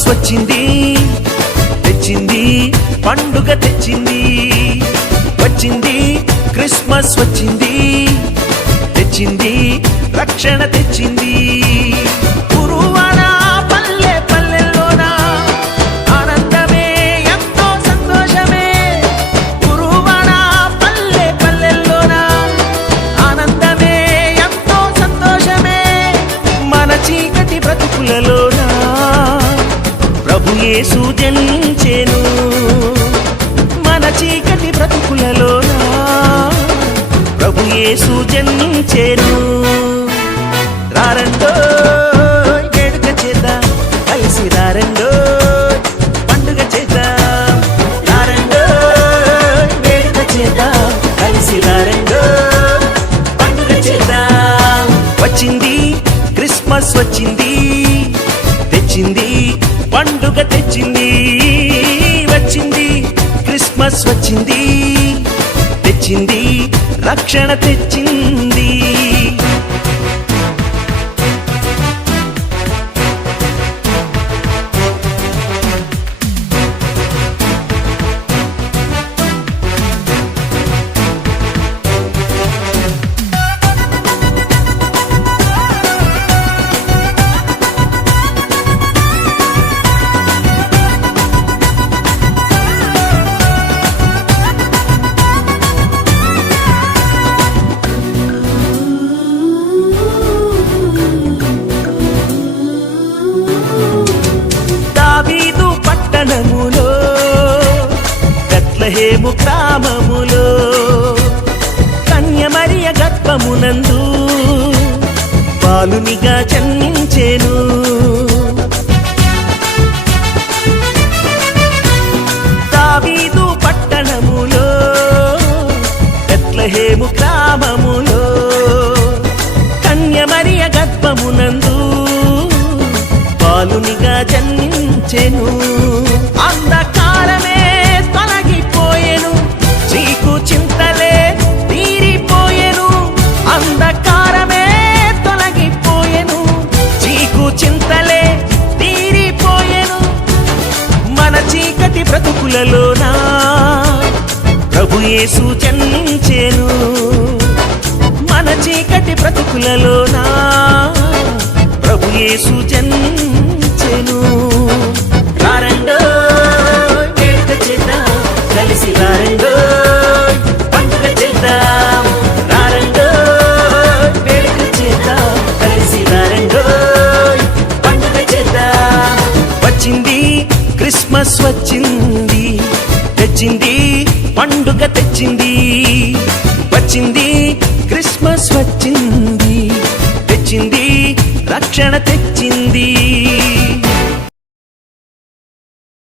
Christmas వచ్చింది, తెచ్చింది పండుగ తెచ్చింది. వచ్చింది క్రిస్మస్ వచ్చింది, తెచ్చింది రక్షణ తెచ్చింది. గురువాడ పల్లె పల్లెల్లోన ఆనందమే ఎంతో సంతోషమే. గురువాడ పల్లె పల్లెల్లోన ఆనందమే ఎంతో సంతోషమే. మన చీకటి బ్రతుకులలోన ప్రభు యేసు జనించెను. మన చీకటి బ్రతుకులలోన ప్రభు యేసు జనించెను. రారండో వేడుక చేద్దాం, కలిసి రారండో పండుగ చేద్దాం. రారండో వేడుక చేద్దాం, కలిసి రారండో పండుగ చేద్దాం. వచ్చింది క్రిస్మస్ వచ్చింది, తెచ్చింది పండుగ తెచ్చింది. వచ్చింది క్రిస్మస్ వచ్చింది, తెచ్చింది రక్షణ తెచ్చింది. దావీదు పట్టణములో, బెత్లెహేము గ్రామములో, కన్య మరియ గర్భమునందు బాలునిగా జన్మించెను. దావీదు పట్టణములో, బెత్లెహేము గ్రామములో, కన్య మరియ గర్భమునందు బాలునిగా జన్మించెను. అంధకారమే తొలగిపోయెను, చీకు చింతలే తీరిపోయెను. అంధకారమే తొలగిపోయెను, చీకు చింతలే తీరిపోయెను. మన చీకటి బ్రతుకులలోన ప్రభు యేసు జన్మించెను. మన చీకటి బ్రతుకులలోన ప్రభు యేసు జన్మించెను. రారండో వేడుక చేద్దాం, కలిసి రారండో పండుగ చేద్దాం. రారండో వేడుక చేద్దాం, కలిసి రారండో పండుగ చేద్దాం. వచ్చింది క్రిస్మస్ వచ్చింది, తెచ్చింది పండుగ తెచ్చింది. వచ్చింది క్రిస్మస్ వచ్చింది, తెచ్చింది రక్షణ తెచ్చింది.